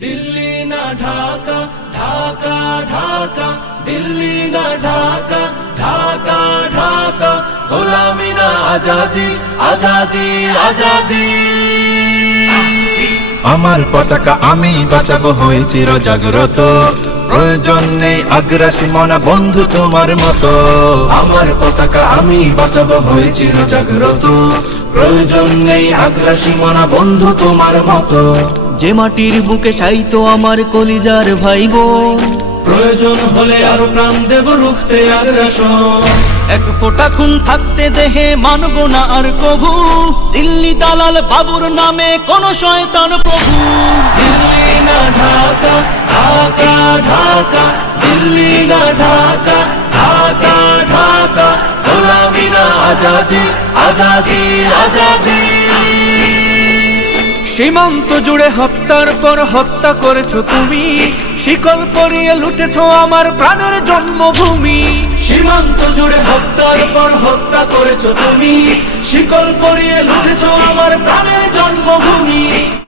दिल्ली ना ढाका ढाका ढाका दिल्ली ना ढाका ढाका ढाका गुलामी ना आजादी आजादी आजादी আমার পতাকা আমি বাঁচাবো হয়ে চির জাগ্রত প্রয়োজন নেই আগ্রাসী মনা বন্ধু তোমার মতো আমার পতাকা আমি বাঁচাবো হয়ে চির জাগ্রত প্রয়োজন নেই আগ্রাসী মনা বন্ধু তোমার মতো যে মাটির বুকে সাইতো আমার কলিজার ভাই বোন প্রয়োজন হলে আরো প্রাণ দেব রুখতে আগ্রাসন এক ফোঁটা খুন থাকতে দেহে মানব না আর কভু দিল্লি দালাল বাবুর নামে কোন শয়তান প্রভু দিল্লি না ঢাকা ঢাকা ঢাকা দিল্লি না ঢাকা ঢাকা ঢাকা গোলামি না আজাদি আজাদি আজাদি সীমান্ত জুড়ে হত্যার পর হত্যা করেছো তুমি শিকল পরিয়ে লুটেছো আমার প্রাণের জন্মভূমি সীমান্ত জুড়ে হত্যার পর হত্যা করেছো তুমি শিকল পরিয়ে লুটেছো আমার প্রাণের